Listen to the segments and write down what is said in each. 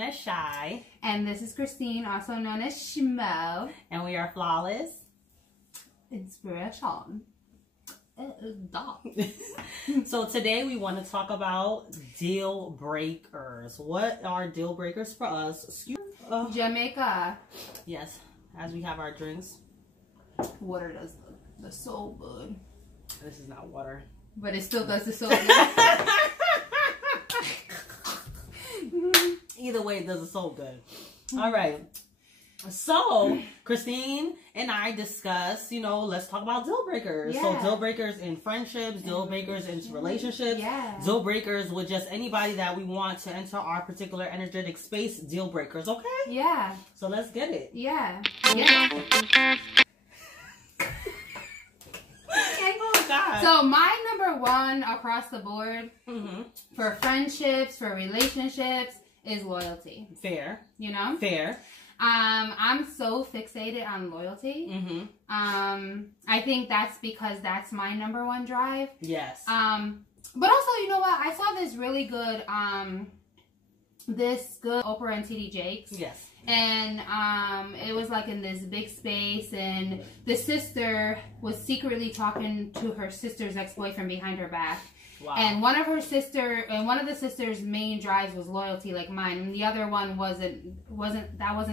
known as Chay. And this is Christine, also known as Shmo. And we are flawless. Inspiration. So today we want to talk about deal breakers. What are deal breakers for us? Jamaica. Yes, as we have our drinks. Water does the soul good. This is not water. But it still does the soul good. Either way, it does the soul good. All right. So, Christine and I discussed, let's talk about deal breakers. Yeah. So, deal breakers in friendships, deal breakers in relationships, deal breakers with just anybody that we want to enter our particular energetic space, deal breakers, okay? Yeah. So, let's get it. Yeah. Oh, God. So, my number one across the board for friendships, for relationships, is loyalty. Fair. Fair. I'm so fixated on loyalty. I think that's because that's my number one drive. Yes. But also, you know what? I saw this really good, Oprah and TD Jakes. Yes. And it was like in this big space, and the sister was secretly talking to her sister's ex-boyfriend behind her back. Wow. And one of the sister's main drives was loyalty, like mine, and the other one wasn't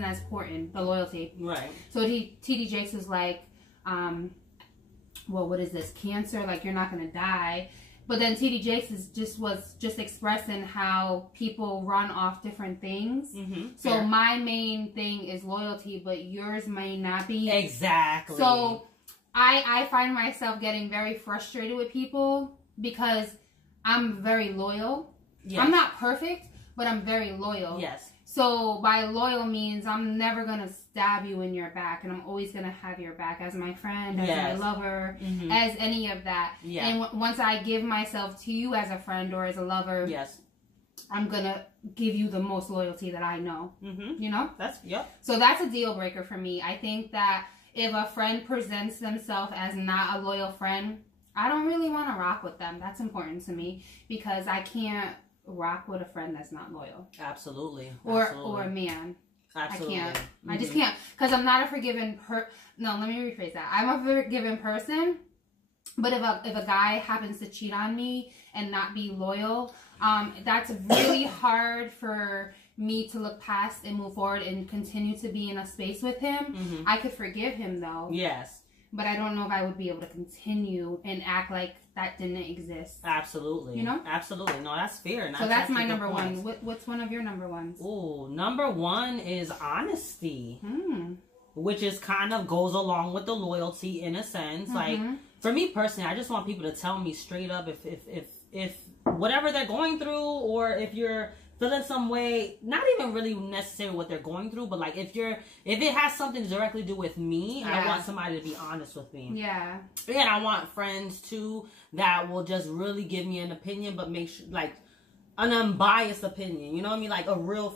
as important, the loyalty. Right. So TD Jakes was like, well, what is this, cancer? Like, you're not gonna die. But then TD Jakes was just expressing how people run off different things. So Fair. my main thing is loyalty, but yours may not be. Exactly. So I find myself getting very frustrated with people because I'm very loyal. Yes. I'm not perfect, but I'm very loyal. Yes. So by loyal means I'm never going to stab you in your back, and I'm always going to have your back as my friend, as my lover, as any of that. Yeah. And once I give myself to you as a friend or as a lover, yes, I'm going to give you the most loyalty that I know. So that's a deal breaker for me. I think that if a friend presents themselves as not a loyal friend, I don't really want to rock with them. That's important to me because I can't rock with a friend that's not loyal. Absolutely. Or a man. Absolutely. I can't. I just can't, because I'm not a forgiving No, let me rephrase that. I'm a forgiving person, but if a guy happens to cheat on me and not be loyal, that's really hard for me to look past and move forward and continue to be in a space with him. I could forgive him though. Yes. But I don't know if I would be able to continue and act like that didn't exist. Absolutely. Absolutely. No, that's fair. So that's my number one. What's one of your number ones? Ooh, number one is honesty. Which is kind of goes along with the loyalty in a sense. Like, for me personally, I just want people to tell me straight up if whatever they're going through, or if you're feeling some way, not even really necessarily what they're going through, but like if it has something to directly do with me, I want somebody to be honest with me. Yeah. And I want friends too that will just really give me an opinion, but make sure, like, an unbiased opinion. You know what I mean? Like a real,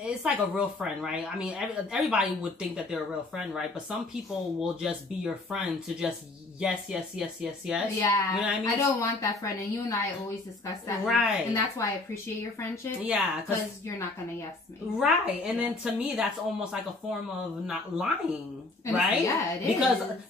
it's like a real friend, right? I mean, everybody would think that they're a real friend, right? But some people will just be your friend to just yes. Yeah. You know what I mean? I don't want that friend, and you and I always discuss that. Right. And that's why I appreciate your friendship. Yeah. Because you're not going to yes me. Right. And then to me, that's almost like a form of not lying, right? Yeah, it is.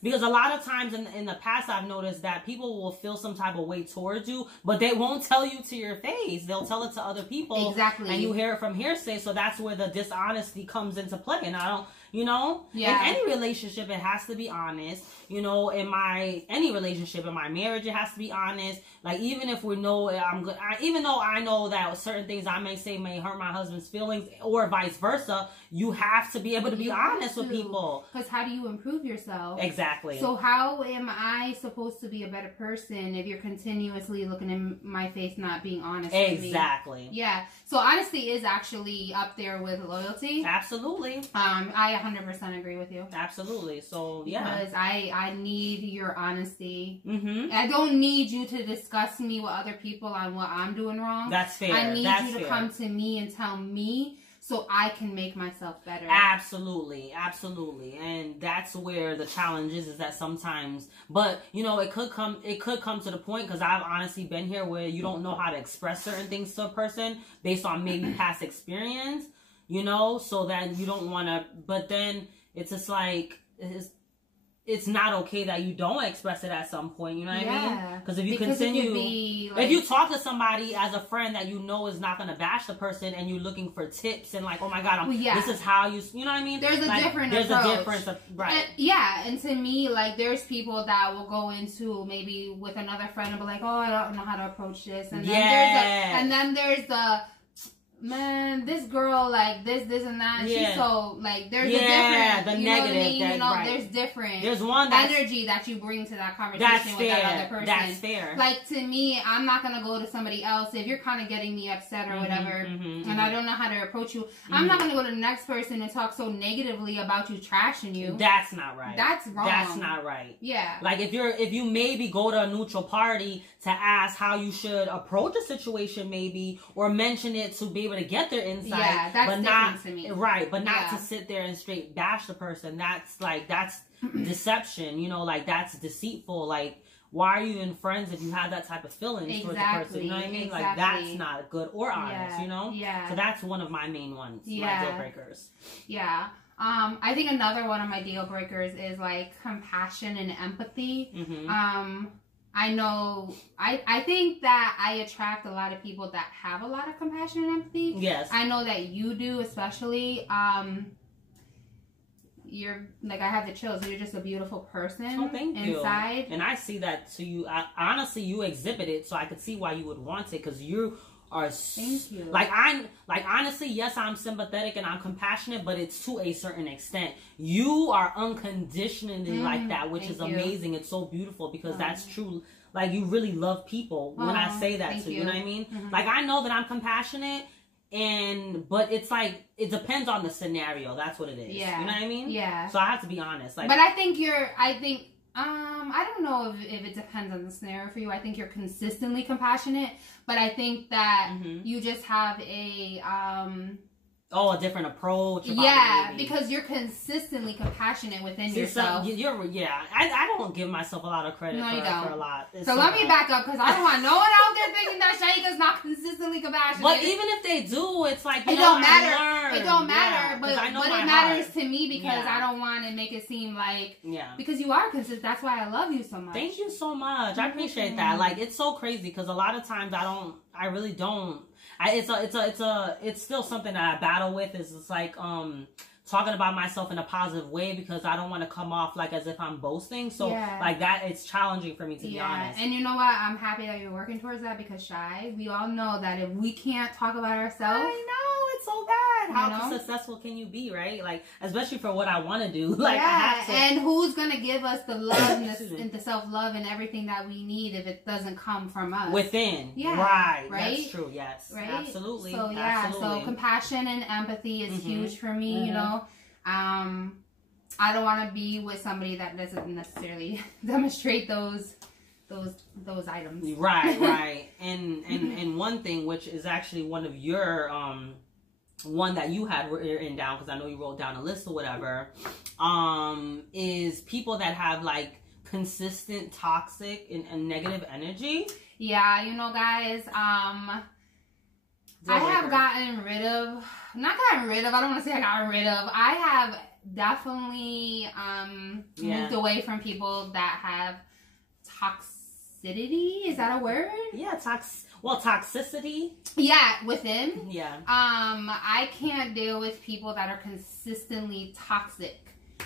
Because a lot of times in the past, I've noticed that people will feel some type of way towards you, but they won't tell you to your face. They'll tell it to other people. Exactly. And you hear it from hearsay. So that's where the dishonesty comes into play. And I don't, in any relationship, it has to be honest. In any relationship, in my marriage, it has to be honest. Like, even if we know even though I know that certain things I may say may hurt my husband's feelings, or vice versa, you have to be able to be honest with people. Because how do you improve yourself? Exactly. So how am I supposed to be a better person if you're continuously looking in my face, not being honest with me? Exactly. Yeah. So honesty is actually up there with loyalty. Absolutely. I 100% agree with you. Absolutely. So, yeah. Because I need your honesty. I don't need you to discuss me with other people on what I'm doing wrong. That's fair. I need you to come to me and tell me, so I can make myself better. Absolutely. And that's where the challenge is that sometimes, but you know, it could come to the point, because I've honestly been here where you don't know how to express certain things to a person based on maybe past experience, you know, so that you don't want to, but then it's just like, it's not okay that you don't express it at some point, you know what I mean? Because if you continue, if you talk to somebody as a friend that you know is not going to bash the person, and you're looking for tips and like, oh my God, this is how you know what I mean? There's a different approach. There's a difference, right? And to me, like, there's people that will go into maybe with another friend and be like, oh, I don't know how to approach this, and then there's the man, this girl, like, this and that, and she's so, like, there's a different, the you negative, know what I mean? That, you know, right. There's different there's one energy that you bring to that conversation with that other person. That's fair. Like, to me, I'm not gonna go to somebody else if you're kind of getting me upset or whatever, and I don't know how to approach you. I'm not gonna go to the next person and talk so negatively about you, trashing you. That's not right. That's wrong. That's not right. Yeah. Like, if you maybe go to a neutral party to ask how you should approach a situation, maybe, or mention it to be able to get their insight. Yeah, that's but different not, to me. Right, but not to sit there and straight bash the person. That's deception, you know, like, that's deceitful. Like, why are you even friends if you have that type of feelings towards the person? You know what I mean? Exactly. Like, that's not good or honest, you know? Yeah. So that's one of my main ones, my deal breakers. Yeah. I think another one of my deal breakers is, like, compassion and empathy. I know, I think that I attract a lot of people that have a lot of compassion and empathy. Yes. I know that you do, especially. You're, like, I have the chills. You're just a beautiful person. Oh, thank you. Inside. And I see that to you. Honestly, you exhibit it, so I could see why you would want it, because you are... Thank you. Like, honestly, yes, I'm sympathetic and I'm compassionate, but it's to a certain extent. You are unconditionally like that, which is amazing. It's so beautiful, because that's true. Like, you really love people when I say that to you. You know what I mean? Like, I know that I'm compassionate, but it's like, it depends on the scenario. That's what it is. Yeah. You know what I mean? Yeah. So I have to be honest. Like, but I don't know if it depends on the scenario for you. I think you're consistently compassionate, but I think that you just have a a different approach. Because you're consistently compassionate within yourself. I don't give myself a lot of credit for a lot. So let me back up, because I don't want no one out there thinking that Shaika's not consistently compassionate. But even if they do, it's like, it don't matter. It don't matter. But it matters to me, because I don't want to make it seem like because you are consistent. That's why I love you so much. Thank you so much. I appreciate that. Like, it's so crazy, because a lot of times I really don't. It's still something that I battle with. It's like talking about myself in a positive way, because I don't want to come off like as if I'm boasting. So like that, it's challenging for me, to be honest. And you know what? I'm happy that you're working towards that, because Chay, we all know that if we can't talk about ourselves, I know, it's so bad. How successful can you be, right? Like, especially for what I want to do. Like, I have to. And who's gonna give us the love and the self-love and everything that we need if it doesn't come from us within? Right. That's true. Yes. Right. Absolutely. So so compassion and empathy is huge for me. You know, I don't want to be with somebody that doesn't necessarily demonstrate those items. Right. And one thing, which is actually one of your one that you had written down, because I know you wrote down a list or whatever, is people that have, like, consistent toxic and negative energy. Yeah, you know, guys, I have gotten rid of, I don't want to say I got rid of, I have definitely moved away from people that have toxicity. Is that a word? Yeah, toxicity. Yeah, within. Yeah. I can't deal with people that are consistently toxic.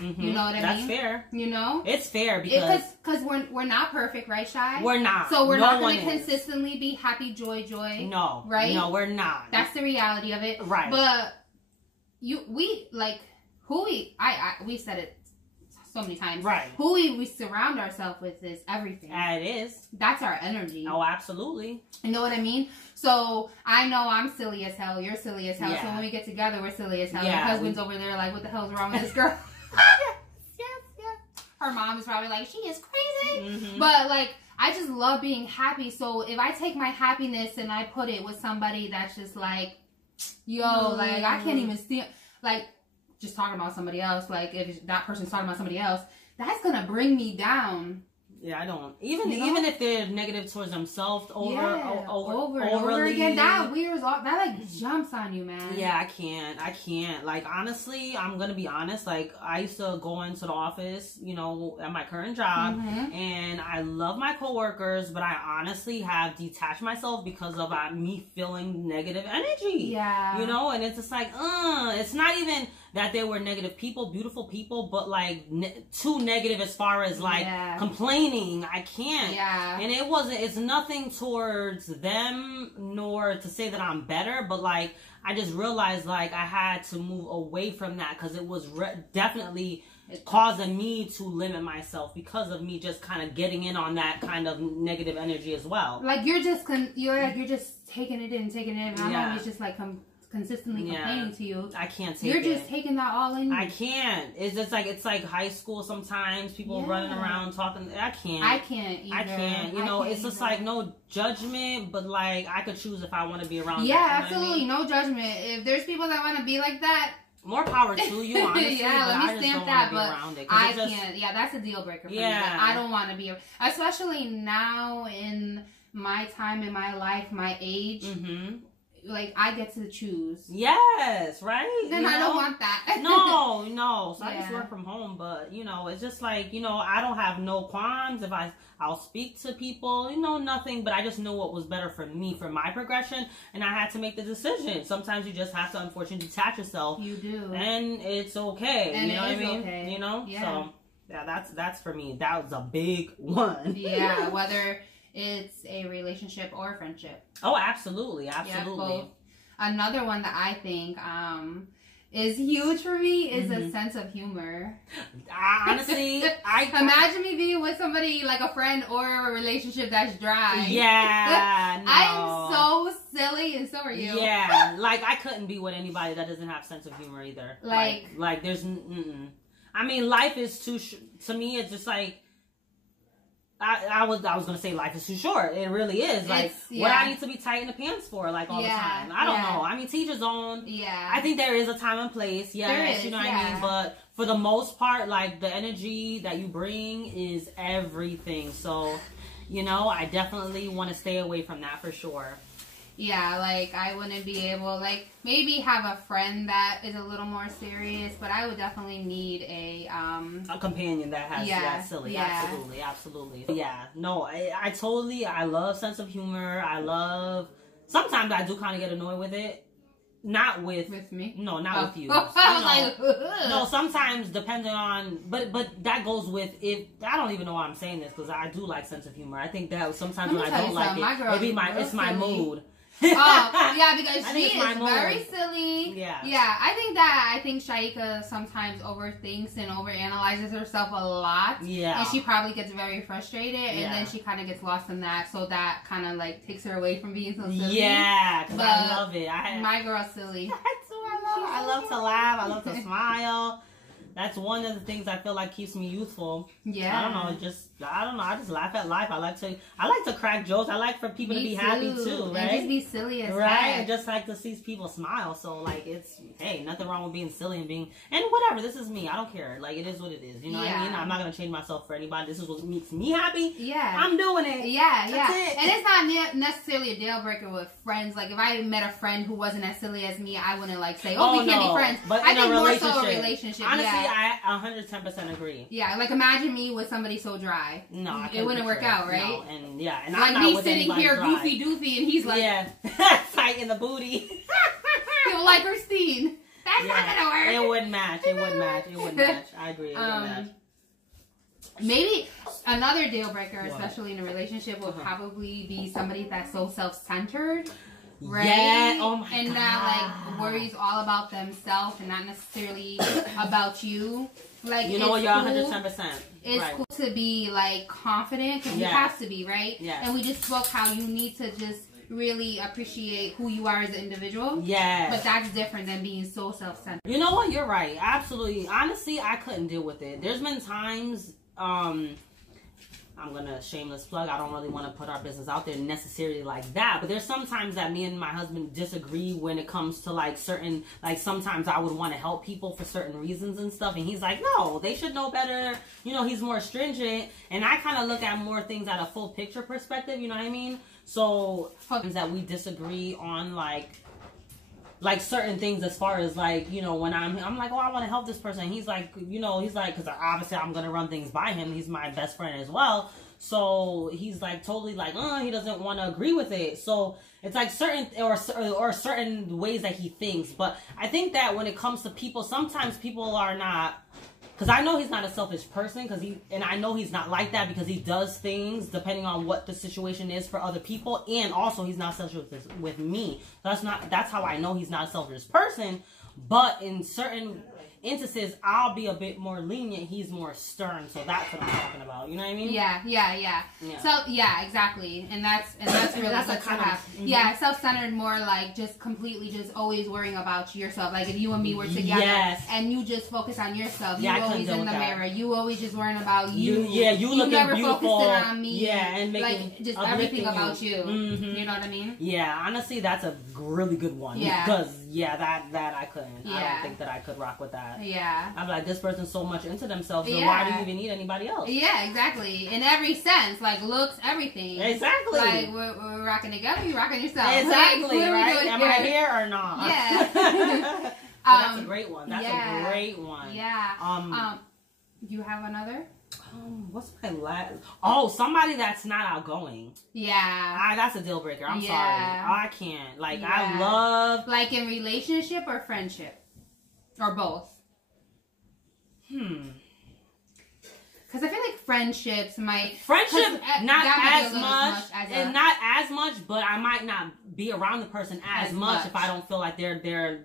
You know what I mean? That's fair. You know? It's fair, because we're not perfect, right, Shy? We're not. So we're not going to consistently be happy, joy. No. Right? No, we're not. That's the reality of it. Right. But we've said it so many times. Right. Who we surround ourselves with is everything. It is. That's our energy. Oh, absolutely. You know what I mean? So I know I'm silly as hell. You're silly as hell. Yeah. So when we get together, we're silly as hell. Your husband's over there like, what the hell's wrong with this girl? Yes. Her mom is probably like, she is crazy. But like, I just love being happy. So if I take my happiness and I put it with somebody that's just like yo, like, I can't even see, like, just talking about somebody else, like, if that person's talking about somebody else, that's gonna bring me down. Yeah, I don't. Even if they're negative towards themselves over and over again, that weirds off. That, like, jumps on you, man. Yeah, I can't. Like, honestly, I'm gonna be honest. Like, I used to go into the office, you know, at my current job, and I love my coworkers, but I honestly have detached myself because of me feeling negative energy. Yeah. You know, and it's just like, it's not even that they were negative people, beautiful people, but like too negative as far as like complaining. I can't. Yeah. And it's nothing towards them nor to say that I'm better, but like I just realized like I had to move away from that because it was definitely causing me to limit myself because of me just kind of getting in on that kind of negative energy as well. Like you're just taking it in. And I'm always just like consistently complaining to you. I can't take You're just taking that all in. I can't. It's just like, it's like high school sometimes. People running around talking. I can't either. I can't. You know, it's just like no judgment, but like I could choose if I want to be around. Yeah, absolutely. No judgment. If there's people that want to be like that, more power to you, honestly. Let me stamp that, but I can't. Yeah, that's a deal breaker for me. Like, I don't want to be, especially now in my time in my life, my age. Like, I get to choose. Yes, right? Then I don't want that. No. So I just work from home, but, you know, it's just like, you know, I don't have no qualms if I'll speak to people, you know, nothing, but I just know what was better for me, for my progression, and I had to make the decision. Sometimes you just have to, unfortunately, detach yourself. You do. And it's okay. And you know what I mean? Okay. You know? Yeah. So, yeah, that's for me. That was a big one. Yeah, whether it's a relationship or a friendship. Oh, absolutely. Yeah, both. Another one that I think is huge for me is a sense of humor. Honestly, imagine me being with somebody like a friend or a relationship that's dry. Yeah, no. I'm so silly, and so are you. Yeah, like I couldn't be with anybody that doesn't have sense of humor either. Like there's, I mean, life is too. To me, it's just like. I was gonna say life is too short. It really is. Like what I need to be tight in the pants for, like all the time. I don't know. I mean, teach his own. Yeah. I think there is a time and place. Yes, you know what I mean. But for the most part, like the energy that you bring is everything. So, you know, I definitely want to stay away from that for sure. Yeah, like I wouldn't be able, like maybe have a friend that is a little more serious, but I would definitely need a companion that has that silly. Yeah. Absolutely. Yeah, no, I love sense of humor. Sometimes I do kind of get annoyed with it. Not with me. No, not with you. I was like, no, sometimes depending on, but that goes with it. I don't even know why I'm saying this because I do like sense of humor. I think that sometimes when I don't like it, it's my mood. Yeah, because she is very silly. Yeah. I think Shaika sometimes overthinks and overanalyzes herself a lot. Yeah. And she probably gets very frustrated, and then she kind of gets lost in that. So that kind of like takes her away from being so silly. Yeah, because I love it. My girl's silly. I love to laugh. I love to smile. That's one of the things I feel like keeps me youthful. Yeah. I don't know. I just laugh at life. I like to crack jokes. I like for people to be happy too, right? And just be silly as right. heck. I just like to see people smile. So like nothing wrong with being silly and whatever. This is me. I don't care. Like it is what it is. You know what I mean? I'm not gonna change myself for anybody. This is what makes me happy. Yeah. I'm doing it. Yeah. That's it. And it's not necessarily a deal breaker with friends. Like if I met a friend who wasn't as silly as me, I wouldn't like say, we can't be friends. But I think more so a relationship. Honestly, I 110% agree. Yeah, like imagine me with somebody so dry. No, it wouldn't work out, right? No, and like I'm not me sitting here dry. Goofy doofy, and he's like, tight in the booty. Feel like Christine. That's not gonna work. It wouldn't match. It wouldn't match. I agree. It wouldn't match. Maybe another deal breaker, especially in a relationship, would probably be somebody that's so self-centered. Right? Yeah. Oh my God. And that like worries all about themselves and not necessarily about you. Like you know what? You're 110%. It's cool to be like confident because you have to be, right? Yes. And we just spoke how you need to just really appreciate who you are as an individual. Yeah. But that's different than being so self-centered. You know what? You're right. Absolutely. Honestly, I couldn't deal with it. There's been times. I'm gonna shameless plug. I don't really want to put our business out there necessarily like that, but there's sometimes that me and my husband disagree when it comes to like certain, like sometimes I would want to help people for certain reasons and stuff, and he's like, no, they should know better. You know, he's more stringent, and I kind of look at more things at a full picture perspective. You know what I mean? So that we disagree on like certain things as far as like, you know, when I'm like, oh, I want to help this person. He's like, you know, because obviously I'm going to run things by him. He's my best friend as well. So he's like totally like, he doesn't want to agree with it. So it's like certain or certain ways that he thinks. But I think that when it comes to people, sometimes people are not, because I know he's not a selfish person, and I know he's not like that because he does things depending on what the situation is for other people, and also he's not selfish with me. That's how I know he's not a selfish person. But in certain instances, I'll be a bit more lenient. He's more stern, so that's what I'm talking about. You know what I mean? Yeah. So yeah, exactly, and that's really that's what kind of self-centered, more like just completely just always worrying about yourself. Like if you and me were together, and you just focus on yourself, you always in the mirror, you always just worrying about you. You looking never beautiful. Focusing on me. Yeah, and making like just everything about you. You know what I mean? Yeah, honestly, that's a really good one. Yeah, because that I couldn't. Yeah. I don't think that I could rock with that. Yeah. I'm like, this person's so much into themselves, so why do you even need anybody else? Yeah, exactly. In every sense, like looks, everything. Exactly. Like we're rocking together, you rocking yourself. Exactly, like, right? Am I here or not? Yeah. That's a great one. That's a great one. Yeah. Do you have another? What's my last? Oh, somebody that's not outgoing. Yeah. That's a deal breaker. I'm sorry. I can't. Like, I love... Like in relationship or friendship? Or both? Because I feel like friendships might... Friendship, not as much. And not as much, but I might not be around the person as much if I don't feel like they're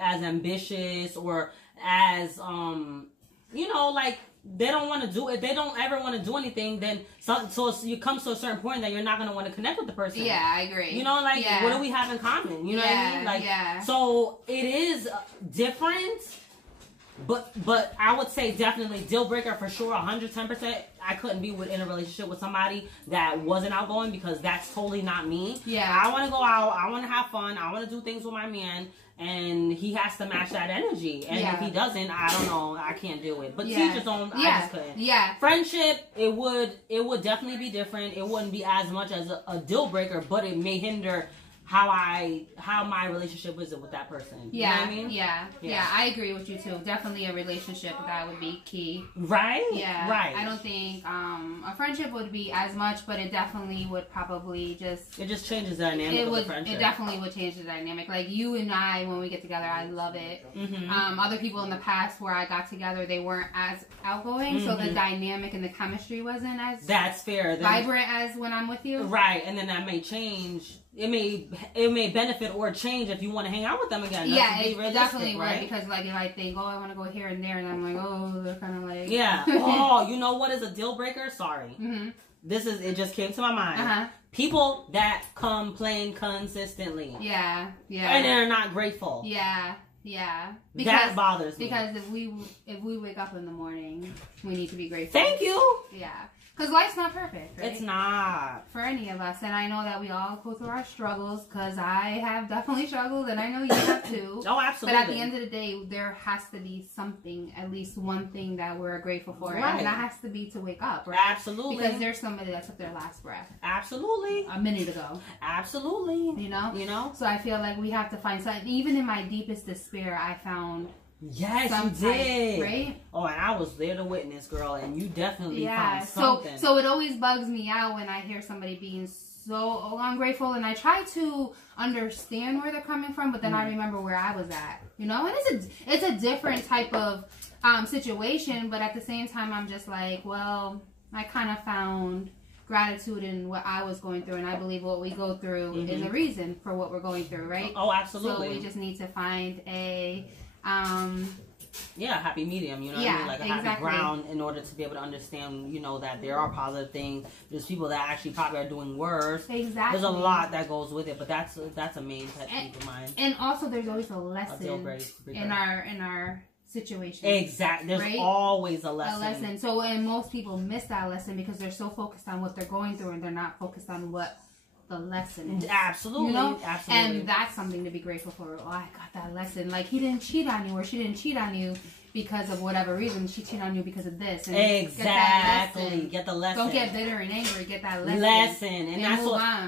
as ambitious or as, you know, like... They don't want to do it. They don't ever want to do anything. Then so you come to a certain point that you're not going to want to connect with the person. Yeah, I agree. You know, like what do we have in common? You know what I mean? Like so it is different. But I would say definitely deal breaker for sure. 110%. I couldn't be in a relationship with somebody that wasn't outgoing because that's totally not me. Yeah, I want to go out. I want to have fun. I want to do things with my man. And he has to match that energy. And if he doesn't, I don't know. I can't do it. But teachers own, I just couldn't. Yeah. Friendship, it would definitely be different. It wouldn't be as much as a deal breaker, but it may hinder how my relationship is with that person. You know what I mean? Yeah, I agree with you too. Definitely a relationship that would be key. Right? Yeah. Right. I don't think a friendship would be as much, but it definitely would probably just... It just changes the dynamic of the friendship. It definitely would change the dynamic. Like you and I, when we get together, I love it. Other people in the past where I got together, they weren't as outgoing, so the dynamic and the chemistry wasn't as... That's fair. Vibrant as when I'm with you. Right, and then that may change... It may benefit or change if you want to hang out with them again. It definitely would, because like if I think, I want to go here and there, and I'm like, they're kind of like... Yeah. Oh, you know what is a deal breaker? Sorry. It just came to my mind. People that complain consistently. Yeah. And they're not grateful. Yeah. Because, that bothers me. Because if we wake up in the morning, we need to be grateful. Thank you. Yeah. Because life's not perfect, right? It's not. For any of us. And I know that we all go through our struggles, because I have definitely struggled, and I know you have too. Oh, absolutely. But at the end of the day, there has to be something, at least one thing that we're grateful for. Right. And that has to be to wake up, right? Absolutely. Because there's somebody that took their last breath. Absolutely. A minute ago. Absolutely. You know? So I feel like we have to find something. Even in my deepest despair, I found... Yes, you did. Right? Oh, and I was there to witness, girl, and you definitely found something. So it always bugs me out when I hear somebody being so ungrateful, and I try to understand where they're coming from, but then I remember where I was at, you know? And it's a different type of situation, but at the same time, I'm just like, well, I kind of found gratitude in what I was going through, and I believe what we go through is a reason for what we're going through, right? Oh, absolutely. So we just need to find a... happy medium, you know what I mean? Like a happy ground in order to be able to understand, you know, that there are positive things. There's people that actually probably are doing worse. Exactly. There's a lot that goes with it, but that's a main pet peeve of mine. And also there's always a lesson in our situation. Exactly. There's always a lesson. A lesson. So, and most people miss that lesson because they're so focused on what they're going through and they're not focused on what the lesson is. Absolutely. You know? Absolutely. And that's something to be grateful for. Oh, I got that lesson. Like, he didn't cheat on you or she didn't cheat on you because of whatever reason. She cheated on you because of this. And exactly. Get the lesson. Don't get bitter and angry. Get that lesson. And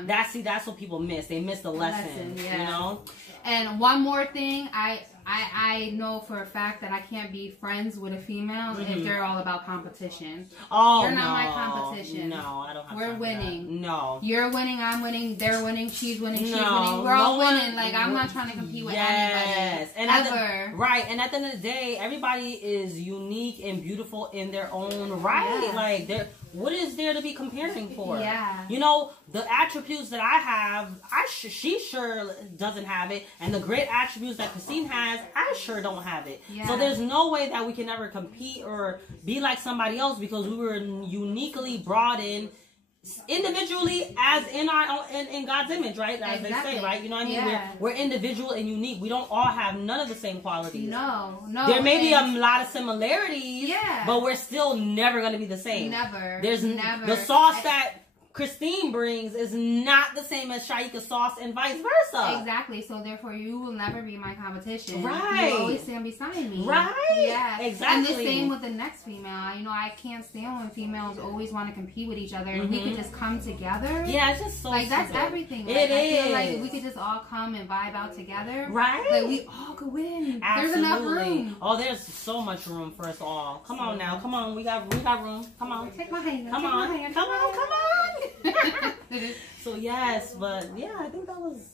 that's what people miss. They miss the lesson. Yeah. You know? And one more thing, I know for a fact that I can't be friends with a female if they're all about competition. Oh, you're not my competition. No, I don't have We're winning. No. You're winning, I'm winning, they're winning, she's winning, she's winning. We're all winning. Like, I'm not trying to compete with anybody. And ever. And at the end of the day, everybody is unique and beautiful in their own right. Yeah. Like, what is there to be comparing for? Yeah. You know, the attributes that I have, she sure doesn't have it. And the great attributes that Christine has, I sure don't have it. Yeah. So there's no way that we can ever compete or be like somebody else because we were uniquely brought in individually as in God's image, right? As they say, right? You know what I mean? Yeah. We're individual and unique. We don't all have none of the same qualities. No. There may be a lot of similarities, but we're still never going to be the same. Never. There's never. The sauce that Christine brings is not the same as Shaika's sauce and vice versa. Exactly. So therefore, you will never be my competition. Right. You always stand beside me. Right. Yeah. Exactly. And the same with the next female. You know, I can't stand when females always want to compete with each other. And we could just come together. Yeah, it's just so like stupid. That's everything. Like, it I is. feel like we could just all come and vibe out together. Right. Like we all could win. Absolutely. There's enough room. Oh, there's so much room for us all. Come on now. Come on. We got room. Come on. Take my hand. Come on. Come on. So yes, but yeah, I think that was.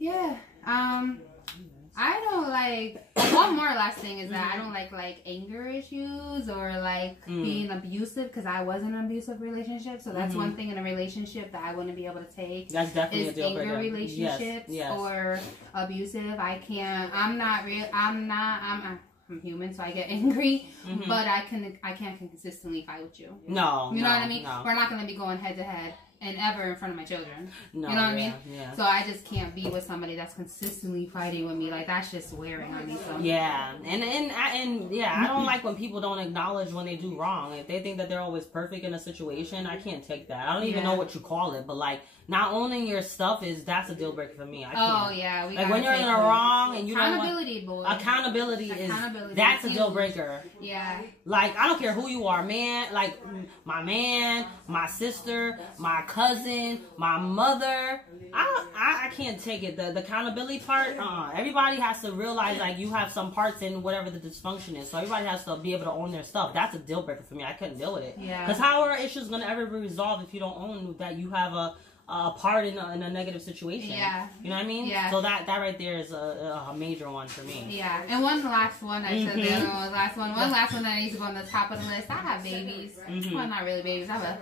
Yeah. I don't like. One more last thing is that I don't like anger issues or like being abusive because I was in an abusive relationship. So that's one thing in a relationship that I wouldn't be able to take. That's definitely is a deal breaker. Anger relationships or abusive. I can't. I'm not real. I'm human, so I get angry, but I can't consistently fight with you. No, you know what I mean. No. We're not going to be going head to head and ever in front of my children. No, you know what I mean? Yeah. So I just can't be with somebody that's consistently fighting with me. Like that's just wearing on me. So yeah, and yeah, I don't like when people don't acknowledge when they do wrong. If they think that they're always perfect in a situation, I can't take that. I don't even know what you call it, but like. Not owning your stuff that's a deal breaker for me. I can't. Oh yeah, like when you're in the wrong and you accountability, don't want, accountability is that's a deal breaker. Yeah. Like I don't care who you are, man. Like my sister, my cousin, my mother. I can't take it. The accountability part. Everybody has to realize like you have some parts in whatever the dysfunction is. So everybody has to be able to own their stuff. That's a deal breaker for me. I couldn't deal with it. Yeah. Because how are issues gonna ever be resolved if you don't own that you have a part in a negative situation? Yeah. You know what I mean? Yeah. So that right there is a major one for me. Yeah. And one last one, I said the other one was last one. One last one that needs to go on the top of the list. I have babies. Well, not really babies. I have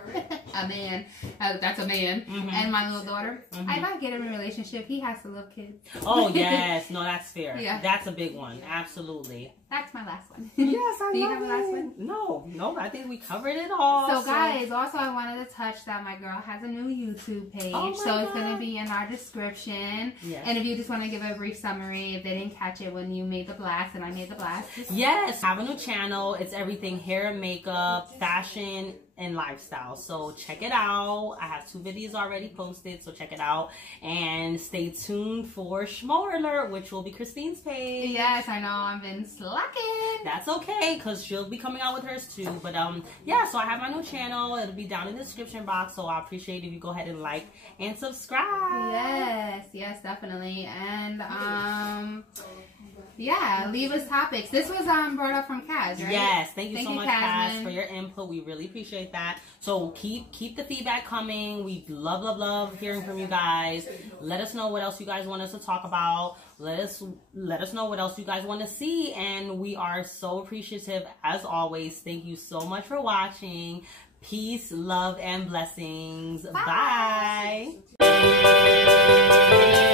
a man. That's a man. And my little daughter. If I get him in a relationship, he has to love kids. Oh, yes. No, that's fair. Yeah. That's a big one. Absolutely. That's my last one. Yes, I Do you love have a last one? No, I think we covered it all. So guys, also I wanted to touch that my girl has a new YouTube page. So it's going to be in our description. Yes. And if you just want to give a brief summary, if they didn't catch it when you made the blast and I made the blast. Yes, I have a new channel. It's everything hair and makeup, fashion, and lifestyle. So check it out. I have 2 videos already posted, so check it out. And stay tuned for Schmo Alert, which will be Christine's page. Yes, I know. I've been slacking. That's okay, because she'll be coming out with hers too. But yeah, so I have my new channel. It'll be down in the description box, so I appreciate if you go ahead and like and subscribe. Yes, definitely. And yeah, leave us topics. This was brought up from Kaz, right? Yes, thank you so much, Kaz, for your input. We really appreciate that. So keep the feedback coming. We love hearing from you guys. Let us know what else you guys want us to talk about. Let us know what else you guys want to see, and we are so appreciative as always. Thank you so much for watching. Peace, love, and blessings. Bye. Bye.